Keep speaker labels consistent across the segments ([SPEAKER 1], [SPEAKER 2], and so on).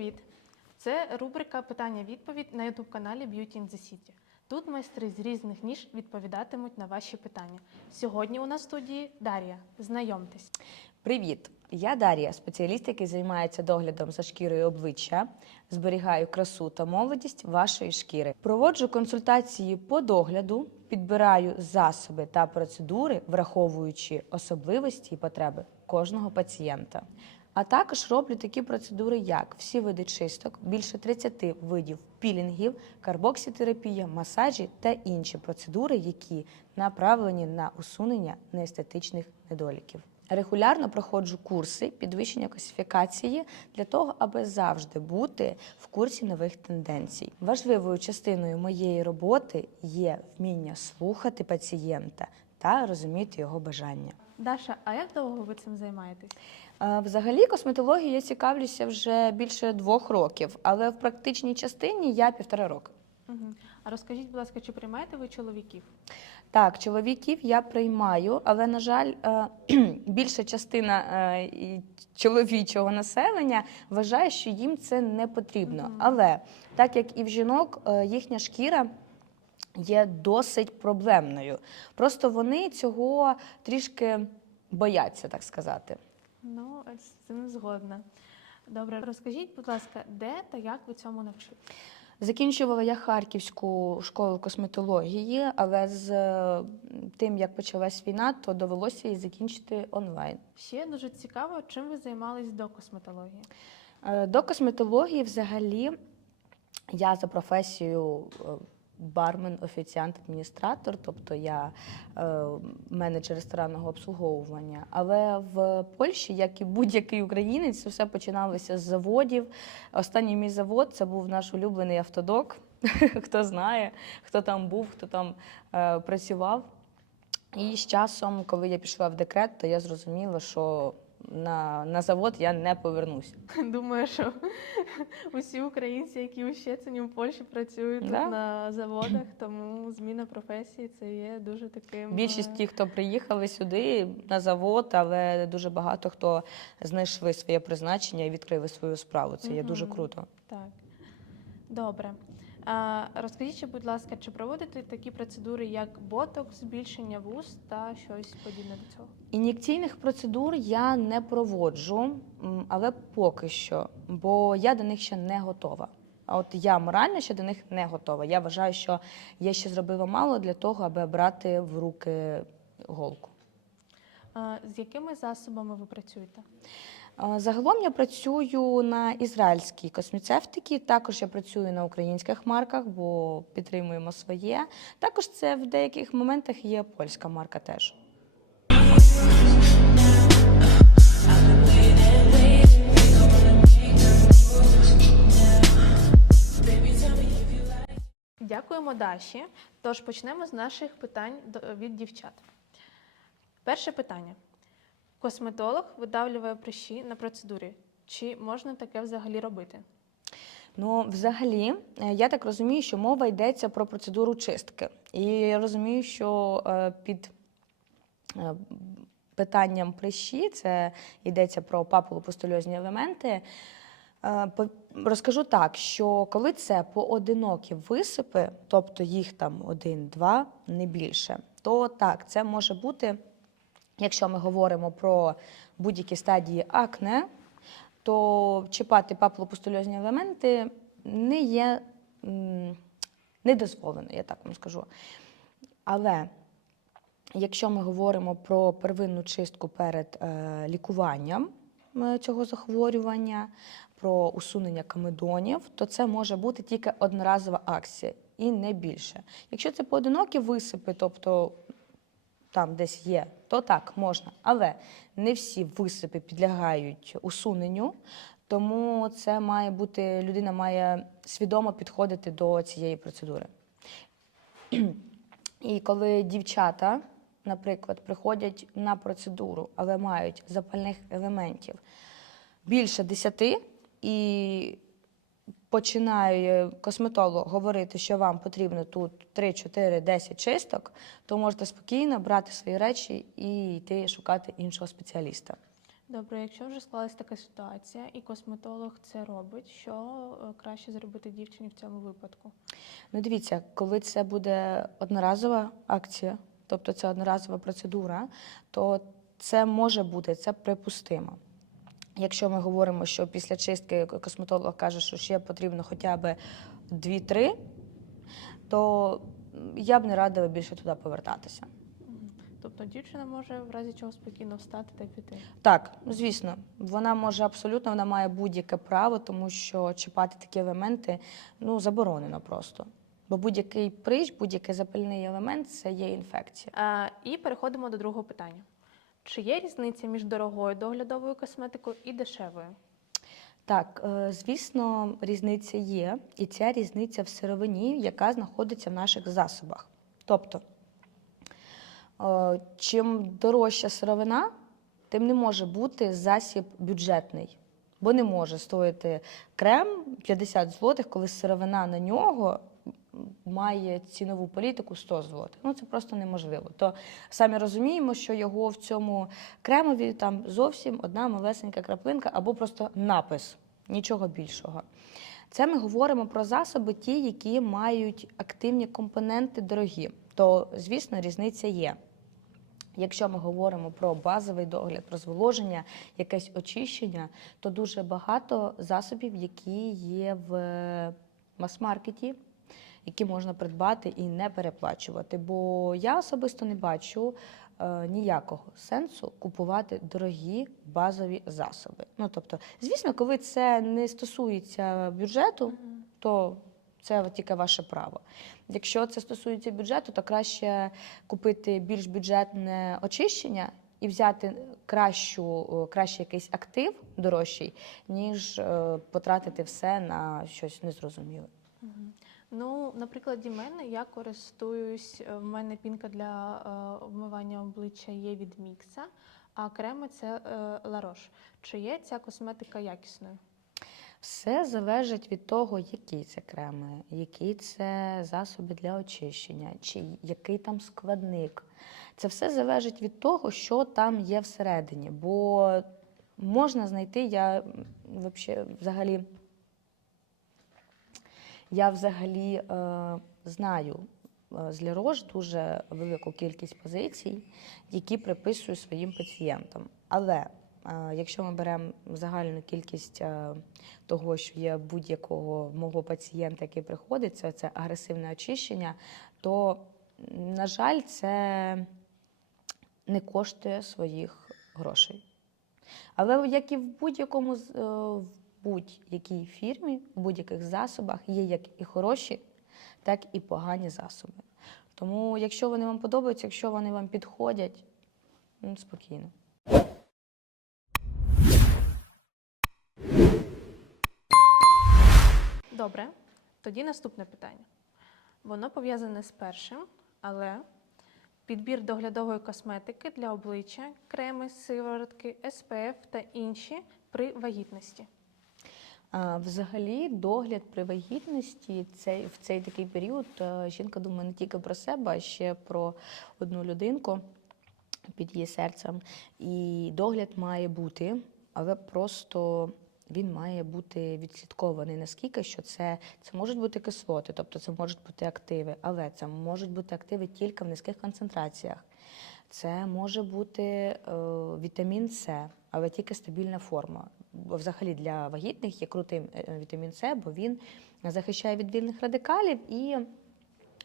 [SPEAKER 1] привіт! Це рубрика Питання-відповідь на youtube каналі Beauty in the City. Тут майстри з різних ніж відповідатимуть на ваші питання. Сьогодні у нас в студії Дар'я. Знайомтесь.
[SPEAKER 2] Привіт! Я Дар'я, спеціаліст, який займається доглядом за шкірою обличчя, зберігаю красу та молодість вашої шкіри. Проводжу консультації по догляду, підбираю засоби та процедури, враховуючи особливості і потреби кожного пацієнта. А також роблю такі процедури, як всі види чисток, більше 30 видів пілінгів, карбоксітерапія, масажі та інші процедури, які направлені на усунення неестетичних недоліків. Регулярно проходжу курси підвищення класифікації для того, аби завжди бути в курсі нових тенденцій. Важливою частиною моєї роботи є вміння слухати пацієнта та розуміти його бажання.
[SPEAKER 1] Даша, а як довго ви цим займаєтесь?
[SPEAKER 2] Взагалі, косметологією я цікавлюся вже більше двох років, але в практичній частині я півтора року.
[SPEAKER 1] Угу. А розкажіть, будь ласка, чи приймаєте ви чоловіків?
[SPEAKER 2] Так, чоловіків я приймаю, але на жаль, е, більша частина е, чоловічого населення вважає, що їм це не потрібно. Але так як і в жінок, е, їхня шкіра. Є досить проблемною. Просто вони цього трішки бояться, так сказати.
[SPEAKER 1] Ну, з цим згодна. Добре, розкажіть, будь ласка, де та як ви цьому навчились?
[SPEAKER 2] Закінчувала я Харківську школу косметології, але з е, тим, як почалась війна, то довелося її закінчити онлайн.
[SPEAKER 1] Ще дуже цікаво, чим ви займались до косметології.
[SPEAKER 2] Е, До косметології взагалі я за професією е, бармен, офіціант, адміністратор, тобто я е, менеджер ресторанного обслуговування. Але в Польщі, як і будь-який українець, все починалося з заводів. Останній мій завод це був наш улюблений автодок. Хто знає, хто там був, хто там е, працював. І з часом, коли я пішла в декрет, то я зрозуміла, що на, на завод я не повернуся.
[SPEAKER 1] Думаю, що усі українці, які у Щецині в Польщі працюють
[SPEAKER 2] Да.
[SPEAKER 1] тут на заводах, тому зміна професії це є дуже таким.
[SPEAKER 2] Більшість
[SPEAKER 1] е,
[SPEAKER 2] тих, хто приїхали сюди на завод, але дуже багато хто знайшли своє призначення і відкрили свою справу. Це є дуже круто.
[SPEAKER 1] Так. Добре. Розкажіть, будь ласка, чи проводите такі процедури, як ботокс, збільшення вуст та щось подібне до цього?
[SPEAKER 2] Ін'єкційних процедур я не проводжу, але поки що, бо я до них ще не готова. А от я морально ще до них не готова. Я вважаю, що я ще зробила мало для того, аби брати в руки голку.
[SPEAKER 1] З якими засобами ви працюєте?
[SPEAKER 2] Загалом я працюю на ізраїльській косміцевтиці, також я працюю на українських марках, бо підтримуємо своє. Також це в деяких моментах є польська марка теж.
[SPEAKER 1] Дякуємо Даші. Тож почнемо з наших питань від дівчат. Перше питання: косметолог видавлює прищі на процедурі. Чи можна таке взагалі робити?
[SPEAKER 2] Ну, взагалі, е, я так розумію, що мова йдеться про процедуру чистки. І я розумію, що е, під е, питанням прищі це йдеться про папулопустульозні елементи. Розкажу так, що коли це поодинокі висипи, тобто їх там один-два, не більше, то так, це може бути, якщо ми говоримо про будь-які стадії акне, то чіпати папулопустульозні елементи не є не дозволено, я так вам скажу. Але якщо ми говоримо про первинну чистку перед е, лікуванням е, цього захворювання, про усунення камедонів, то це може бути тільки одноразова акція і не більше. Якщо це поодинокі висипи, тобто там десь є, то так можна. Але не всі висипи підлягають усуненню, тому це має бути, людина має свідомо підходити до цієї процедури. І коли дівчата, наприклад, приходять на процедуру, але мають запальних елементів більше 10 і починає косметолог говорити, що вам потрібно тут 3, 4, 10 чисток, то можете спокійно брати свої речі і йти шукати іншого спеціаліста.
[SPEAKER 1] Добре, якщо вже склалась така ситуація, і косметолог це робить, що е, краще зробити дівчині в цьому випадку?
[SPEAKER 2] Ну, дивіться, коли це буде одноразова акція, тобто це одноразова процедура, то це може бути, це припустимо. Якщо ми говоримо, що після чистки косметолог каже, що ще потрібно хоча б 2-3, то я б не радила більше туди повертатися.
[SPEAKER 1] Тобто дівчина може в разі чого спокійно встати та піти.
[SPEAKER 2] Так, звісно, вона може абсолютно, вона має будь-яке право, тому що чіпати такі елементи ну, заборонено просто. Бо будь-який прищ, будь-який запальний елемент це є інфекція.
[SPEAKER 1] А, і переходимо до другого питання. Чи є різниця між дорогою доглядовою косметикою і дешевою?
[SPEAKER 2] Так, е, звісно, різниця є, і ця різниця в сировині, яка знаходиться в наших засобах. Тобто, е, чим дорожча сировина, тим не може бути засіб бюджетний. Бо не може стоїти крем 50 злотих, коли сировина на нього має цінову політику 100 злотих. Ну це просто неможливо. То самі розуміємо, що його в цьому кремові там зовсім одна малесенька краплинка або просто напис, нічого більшого. Це ми говоримо про засоби, ті, які мають активні компоненти дорогі. То, звісно, різниця є. Якщо ми говоримо про базовий догляд, про зволоження, якесь очищення, то дуже багато засобів, які є в мас-маркеті, які можна придбати і не переплачувати. Бо я особисто не бачу е, ніякого сенсу купувати дорогі базові засоби. Ну тобто, звісно, коли це не стосується бюджету, то це тільки ваше право. Якщо це стосується бюджету, то краще купити більш бюджетне очищення і взяти кращу, е, кращий якийсь актив дорожчий, ніж е, потратити все на щось незрозуміле.
[SPEAKER 1] Ну, на прикладі мене я користуюсь, е, в мене пінка для е, обмивання обличчя є від Мікса, а креми це Ларош. Чи є ця косметика якісною?
[SPEAKER 2] Все залежить від того, які це креми, які це засоби для очищення, чи який там складник. Це все залежить від того, що там є всередині. Бо можна знайти, я взагалі, я взагалі е, знаю е, з Лірош дуже велику кількість позицій, які приписую своїм пацієнтам. Але е, якщо ми беремо загальну кількість е, того, що є будь-якого мого пацієнта, який приходить, це, це агресивне очищення, то, на жаль, це не коштує своїх грошей. Але як і в будь-якому в будь-якій фірмі, в будь-яких засобах є як і хороші, так і погані засоби. Тому, якщо вони вам подобаються, якщо вони вам підходять, ну, спокійно.
[SPEAKER 1] Добре, тоді наступне питання. Воно пов'язане з першим, але підбір доглядової косметики для обличчя, креми, сиворотки, СПФ та інші при вагітності.
[SPEAKER 2] Взагалі, догляд при вагітності цей, в цей такий період е, жінка думає не тільки про себе, а ще про одну людинку під її серцем. І догляд має бути, але просто він має бути відслідкований наскільки, що це, це можуть бути кислоти, тобто це можуть бути активи, але це можуть бути активи тільки в низьких концентраціях. Це може бути е, вітамін С, але тільки стабільна форма. Бо взагалі для вагітних є крутий е, вітамін С, бо він захищає від вільних радикалів і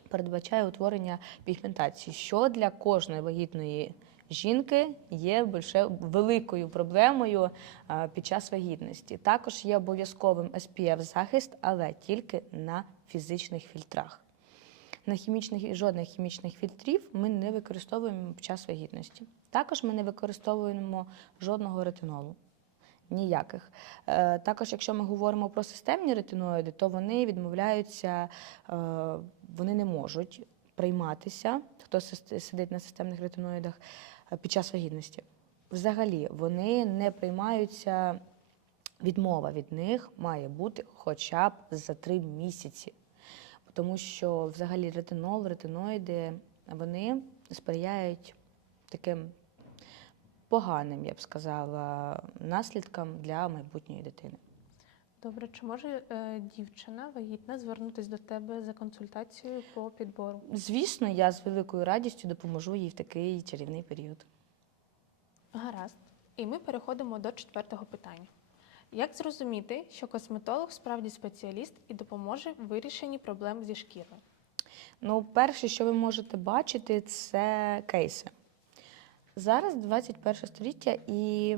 [SPEAKER 2] передбачає утворення пігментації, що для кожної вагітної жінки є більше великою проблемою під час вагітності. Також є обов'язковим SPF захист, але тільки на фізичних фільтрах. На хімічних жодних хімічних фільтрів ми не використовуємо під час вагітності. Також ми не використовуємо жодного ретинолу. Ніяких. Е, Також, якщо ми говоримо про системні ретиноїди, то вони відмовляються, е, вони не можуть прийматися, хто сидить на системних ретиноїдах е, під час вагітності. Взагалі, вони не приймаються, відмова від них має бути хоча б за три місяці. Тому що взагалі ретинол, ретиноїди, вони сприяють таким поганим, я б сказала, наслідкам для майбутньої дитини.
[SPEAKER 1] Добре, чи може е, дівчина вагітна звернутися до тебе за консультацією по підбору?
[SPEAKER 2] Звісно, я з великою радістю допоможу їй в такий чарівний період.
[SPEAKER 1] Гаразд. І ми переходимо до четвертого питання. Як зрозуміти, що косметолог справді спеціаліст і допоможе в вирішенні проблем зі шкірою?
[SPEAKER 2] Ну, перше, що ви можете бачити, це кейси. Зараз 21 століття, і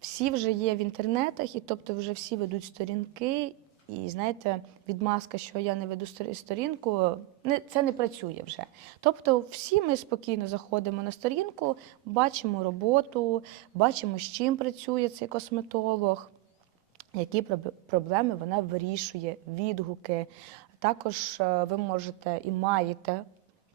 [SPEAKER 2] всі вже є в інтернетах, і тобто вже всі ведуть сторінки. І знаєте, відмазка, що я не веду сторінку, не, це не працює вже. Тобто, всі ми спокійно заходимо на сторінку, бачимо роботу, бачимо, з чим працює цей косметолог, які проблеми вона вирішує, відгуки. Також е, ви можете і маєте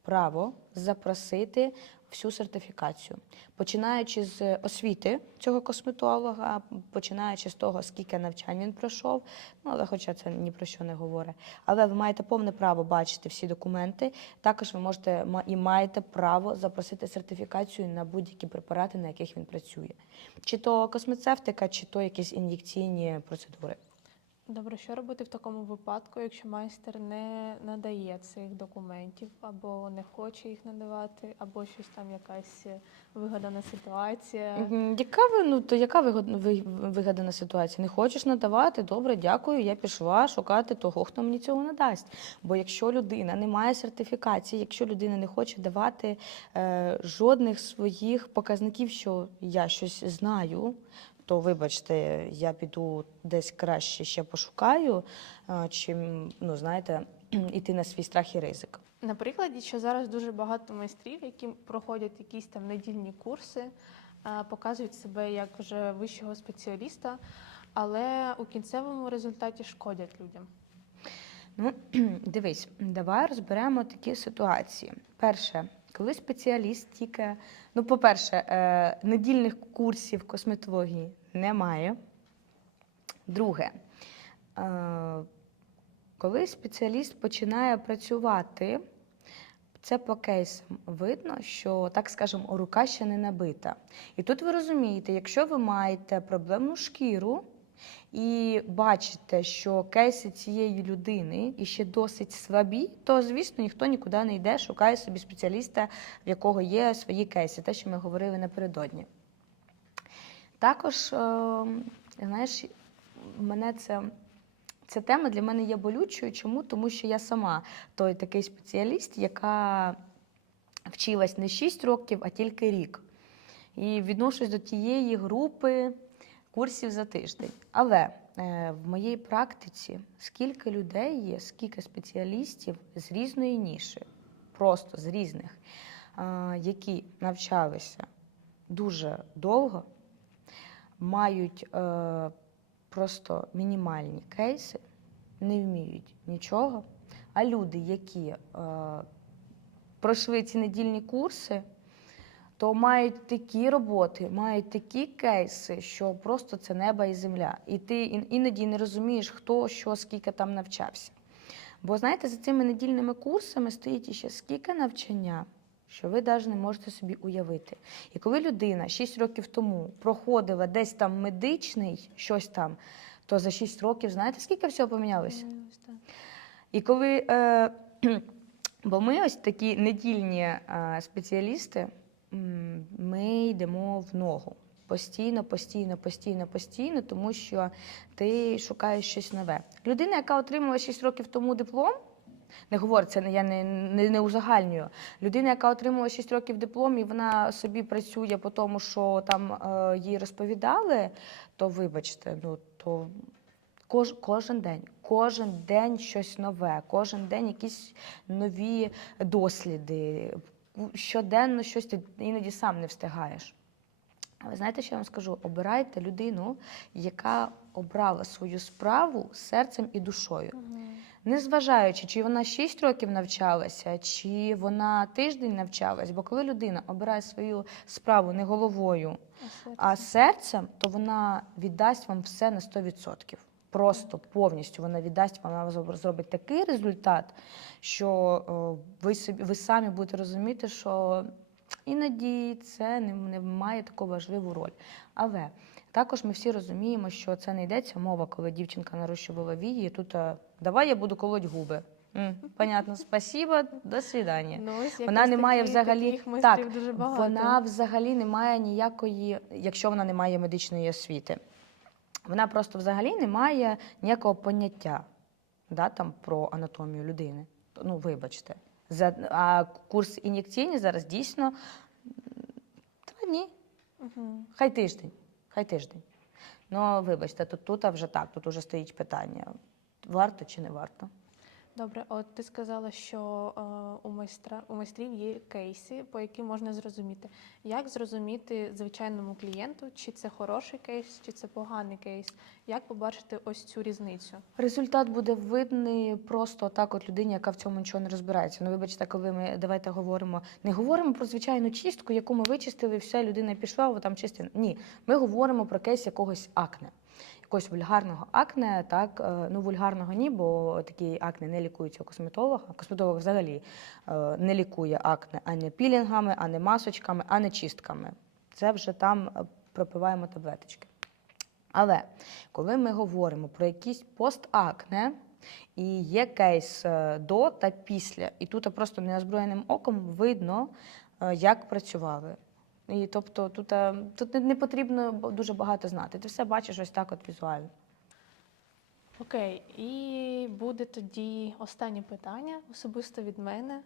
[SPEAKER 2] право запросити всю сертифікацію, починаючи з освіти цього косметолога, починаючи з того, скільки навчань він пройшов, ну але хоча це ні про що не говорить. Але ви маєте повне право бачити всі документи. Також ви можете і маєте право запросити сертифікацію на будь-які препарати, на яких він працює. Чи то космецевтика, чи то якісь ін'єкційні процедури.
[SPEAKER 1] Добре, що робити в такому випадку, якщо майстер не надає цих документів, або не хоче їх надавати, або щось там якась вигадана ситуація?
[SPEAKER 2] Яка ви ну то яка вигадана ситуація? Не хочеш надавати? Добре, дякую. Я пішла шукати того, хто мені цього надасть. Бо якщо людина не має сертифікації, якщо людина не хоче давати е, жодних своїх показників, що я щось знаю. То вибачте, я піду десь краще ще пошукаю, е, чим ну знаєте, іти на свій страх і ризик.
[SPEAKER 1] Наприклад, що зараз дуже багато майстрів, які проходять якісь там недільні курси, е, показують себе як вже вищого спеціаліста, але у кінцевому результаті шкодять людям.
[SPEAKER 2] Ну, дивись, давай розберемо такі ситуації. Перше, коли спеціаліст тільки, ну, по-перше, е, недільних курсів косметології немає. Друге, е, коли спеціаліст починає працювати, це по кейсам видно, що, так скажемо, рука ще не набита. І тут ви розумієте, якщо ви маєте проблемну шкіру, і бачите, що кейси цієї людини і ще досить слабі, то звісно ніхто нікуди не йде, шукає собі спеціаліста, в якого є свої кейси, те, що ми говорили напередодні. Також, е, знаєш, мене це. Ця тема для мене є болючою. Чому? Тому що я сама той такий спеціаліст, яка вчилась не 6 років, а тільки рік. І відношусь до тієї групи курсів за тиждень. Але е, в моїй практиці скільки людей є, скільки спеціалістів з різної ніші, просто з різних, які навчалися дуже довго, мають е, просто мінімальні кейси, не вміють нічого. А люди, які е, пройшли ці недільні курси, то мають такі роботи, мають такі кейси, що просто це небо і земля. І ти іноді не розумієш, хто що, скільки там навчався. Бо знаєте, за цими недільними курсами стоїть іще скільки навчання, що ви навіть не можете собі уявити. І коли людина 6 років тому проходила десь там медичний, щось там, то за 6 років, знаєте, скільки всього помінялося? І коли. Е, бо ми ось такі недільні е, спеціалісти, ми йдемо в ногу. Постійно, постійно, постійно, постійно, тому що ти шукаєш щось нове. Людина, яка отримала 6 років тому диплом, не говорю, це я не, не, не узагальнюю. Людина, яка отримала 6 років диплом, і вона собі працює по тому, що там е, їй розповідали, то вибачте, ну то Кож, кожен день, кожен день щось нове, кожен день якісь нові досліди. Щоденно щось ти іноді сам не встигаєш. Але знаєте, що я вам скажу? Обирайте людину, яка обрала свою справу серцем і душою.
[SPEAKER 1] Мгм.
[SPEAKER 2] Незважаючи, чи вона 6 років навчалася, чи вона тиждень навчалась. Бо коли людина обирає свою справу не головою,
[SPEAKER 1] А серце?
[SPEAKER 2] а серцем, то вона віддасть вам все на 100%. Просто повністю вона віддасть вона зробить такий результат, що е, ви собі ви самі будете розуміти, що іноді це не, не має таку важливу роль. Але також ми всі розуміємо, що це не йдеться мова, коли дівчинка нарощувала вії. Тут е, давай я буду колоть губи. Понятно, спасибо, до свидання.
[SPEAKER 1] Ну, ось
[SPEAKER 2] Вона не має
[SPEAKER 1] такі-
[SPEAKER 2] взагалі- так,
[SPEAKER 1] дуже багато.
[SPEAKER 2] Вона взагалі не має ніякої, якщо вона не має медичної освіти. Вона просто взагалі не має ніякого поняття да, там, про анатомію людини. Ну, вибачте. За, а курс ін'єкційний зараз дійсно два дні,
[SPEAKER 1] Мгм.
[SPEAKER 2] хай тиждень. Хай тиждень. Ну, вибачте, тут, тут вже так, тут вже стоїть питання: варто чи не варто.
[SPEAKER 1] Добре, от ти сказала, що е, у майстра у майстрів є кейси, по яким можна зрозуміти. Як зрозуміти звичайному клієнту, чи це хороший кейс, чи це поганий кейс? Як побачити ось цю різницю?
[SPEAKER 2] Результат буде видний просто так, от людині, яка в цьому нічого не розбирається. Ну, вибачте, коли ми давайте говоримо, не говоримо про звичайну чистку, яку ми вичистили, все, людина пішла, о, там чисті. Ні, ми говоримо про кейс якогось акне. Якогось вульгарного акне, так е, ну вульгарного ні, бо такі акне не лікуються у косметолога. Косметолог взагалі е, не лікує акне ані пілінгами, ані масочками, ані чистками. Це вже там е, пропиваємо таблеточки. Але коли ми говоримо про якісь постакне, і є кейс до та після, і тут просто неозброєним оком видно, як працювали. І тобто тут, е, тут не- не потрібно дуже багато знати. Ти все бачиш ось так от візуально.
[SPEAKER 1] Окей, і буде тоді останнє питання особисто від мене.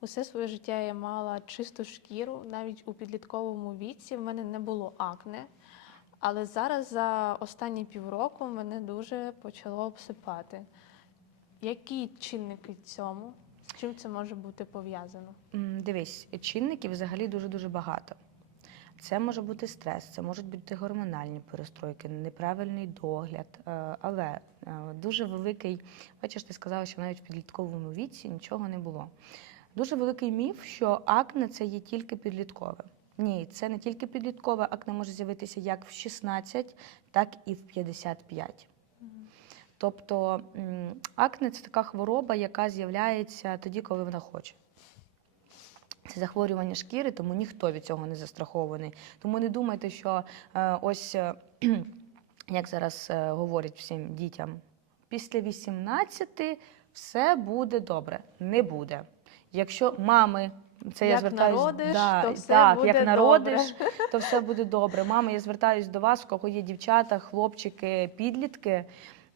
[SPEAKER 1] Усе своє життя я мала чисту шкіру, навіть у підлітковому віці в мене не було акне. Але зараз за останні півроку мене дуже почало обсипати. Які чинники цьому? З чим це може бути пов'язано?
[SPEAKER 2] Дивись, чинників взагалі дуже-дуже багато. Це може бути стрес, це можуть бути гормональні перестройки, неправильний догляд. е, Але е, дуже великий, бачиш, ти сказала, що навіть в підлітковому віці нічого не було. Дуже великий міф, що акне це є тільки підліткове. Ні, це не тільки підліткове, акне може з'явитися як в 16, так і в 55. Тобто акне це така хвороба, яка з'являється тоді, коли вона хоче. Це захворювання шкіри, тому ніхто від цього не застрахований. Тому не думайте, що е, ось е, як зараз е, говорять всім дітям, після 18 все буде добре. Не буде. Якщо мами, це я
[SPEAKER 1] Як
[SPEAKER 2] звертаюсь
[SPEAKER 1] народиш,
[SPEAKER 2] да,
[SPEAKER 1] то все
[SPEAKER 2] так,
[SPEAKER 1] буде
[SPEAKER 2] як народиш,
[SPEAKER 1] добре.
[SPEAKER 2] то все буде добре. Мама, я звертаюсь до вас, у кого є дівчата, хлопчики, підлітки.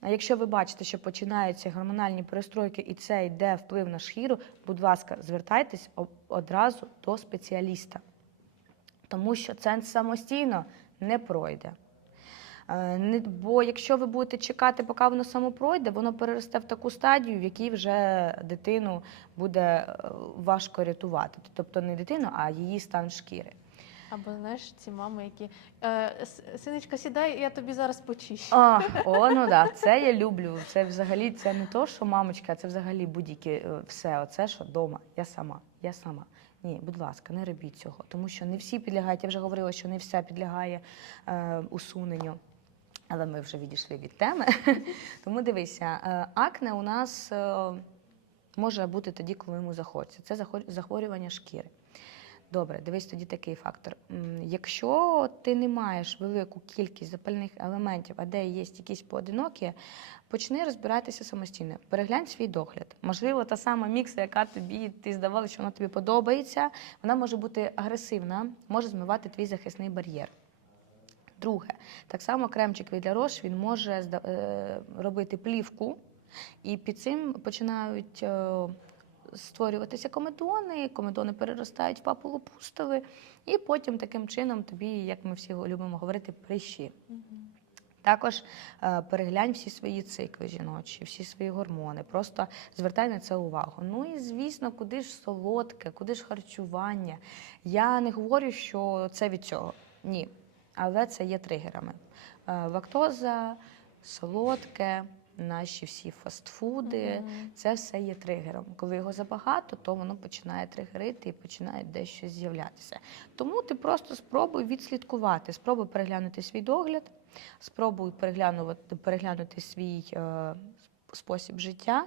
[SPEAKER 2] А якщо ви бачите, що починаються гормональні перестройки і це йде вплив на шкіру, будь ласка, звертайтесь одразу до спеціаліста, тому що це самостійно не пройде. Е, Бо якщо ви будете чекати, поки воно само пройде, воно переросте в таку стадію, в якій вже дитину буде е, важко рятувати. Тобто не дитину, а її стан шкіри.
[SPEAKER 1] Або знаєш, ці мами, які е, «С- синочка, сідай, я тобі зараз почищу.
[SPEAKER 2] А, о, ну да, це я люблю. Це взагалі це не то, що мамочка, а це взагалі будь-яке все. Оце що вдома. Я сама, я сама. Ні, будь ласка, не робіть цього, тому що не всі підлягають. Я вже говорила, що не вся підлягає е, усуненню. Але ми вже відійшли від теми. Тому дивися, е, акне у нас е, може бути тоді, коли йому захочеться. Це захворювання шкіри. Добре, дивись тоді такий фактор. Якщо ти не маєш велику кількість запальних елементів, а де є якісь поодинокі, почни розбиратися самостійно. Переглянь свій догляд. Можливо, та сама мікса, яка тобі ти здавала, що вона тобі подобається, вона може бути агресивна, може змивати твій захисний бар'єр. Друге, так само кремчик від для рош він може е, робити плівку, і під цим починають е, створюватися комедони, комедони переростають в папулопустови, і потім таким чином тобі, як ми всі любимо говорити, прищі.
[SPEAKER 1] Мгм.
[SPEAKER 2] Також е, переглянь всі свої цикли жіночі, всі свої гормони. Просто звертай на це увагу. Ну і звісно, куди ж солодке, куди ж харчування. Я не говорю, що це від цього. Ні. Але це є тригерами. Е, Лактоза, солодке, наші всі фастфуди.
[SPEAKER 1] Мгм.
[SPEAKER 2] Це все є тригером. Коли його забагато, то воно починає тригерити і починає дещо з'являтися. Тому ти просто спробуй відслідкувати, спробуй переглянути свій догляд, спробуй переглянути, переглянути свій е, спосіб життя,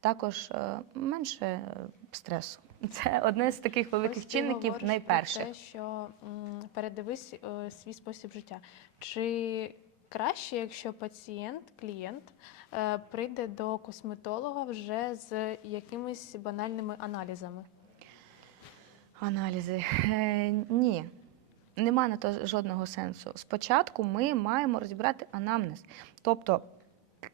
[SPEAKER 2] також е, менше е, стресу. Це одне з таких великих
[SPEAKER 1] Ось
[SPEAKER 2] чинників найперше.
[SPEAKER 1] Про те, що м, передивись е, свій спосіб життя. Чи краще, якщо пацієнт, клієнт е, прийде до косметолога вже з якимись банальними аналізами?
[SPEAKER 2] Аналізи. Е, ні. Нема на то жодного сенсу. Спочатку ми маємо розібрати анамнез. Тобто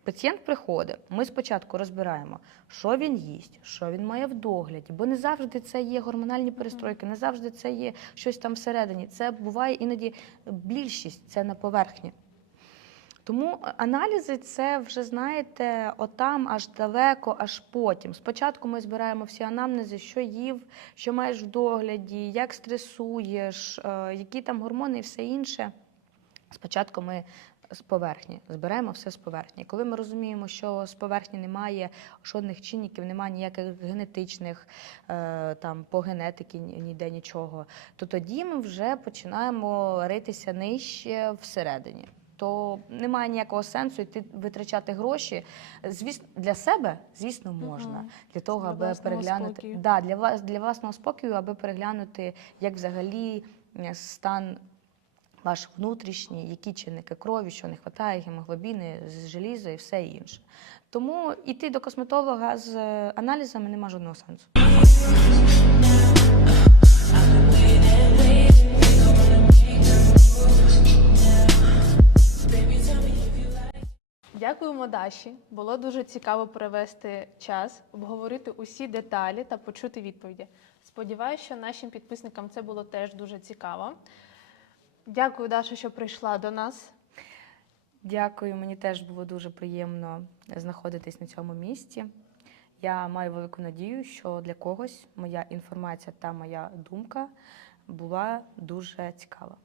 [SPEAKER 2] пацієнт приходить, ми спочатку розбираємо, що він їсть, що він має в догляді, бо не завжди це є гормональні перестройки, не завжди це є щось там всередині. Це буває іноді більшість, це на поверхні. Тому аналізи це вже знаєте, отам аж далеко, аж потім. Спочатку ми збираємо всі анамнези, що їв, що маєш в догляді, як стресуєш, е, які там гормони і все інше. Спочатку ми з поверхні збираємо все з поверхні. Коли ми розуміємо, що з поверхні немає жодних чинників, немає ніяких генетичних е, там по генетики ніде нічого, то тоді ми вже починаємо ритися нижче всередині. То немає ніякого сенсу йти витрачати гроші. Звісно, для себе, звісно, можна.
[SPEAKER 1] Мгм.
[SPEAKER 2] Для того,
[SPEAKER 1] Для
[SPEAKER 2] аби переглянути да, для вас для власного спокою, аби переглянути, як взагалі стан ваш внутрішній, які чинники крові, що не вистачає, гемоглобіни, з желіза і все інше. Тому йти до косметолога з е, аналізами нема жодного сенсу.
[SPEAKER 1] Дякуємо Даші. Було дуже цікаво провести час, обговорити усі деталі та почути відповіді. Сподіваюся, що нашим підписникам це було теж дуже цікаво. Дякую, Даша, що прийшла до нас.
[SPEAKER 2] Дякую, мені теж було дуже приємно знаходитись на цьому місці. Я маю велику надію, що для когось моя інформація та моя думка була дуже цікава.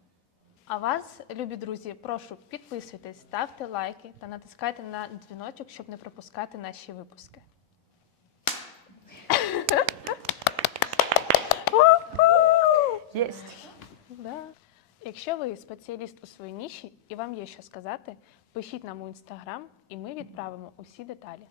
[SPEAKER 1] А вас, любі друзі, прошу підписуйтесь, ставте лайки та натискайте на дзвіночок, щоб не пропускати наші випуски.
[SPEAKER 2] Єсть!
[SPEAKER 1] Да. Якщо ви спеціаліст у своїй ніші і вам є що сказати, пишіть нам у інстаграм, і ми відправимо усі деталі.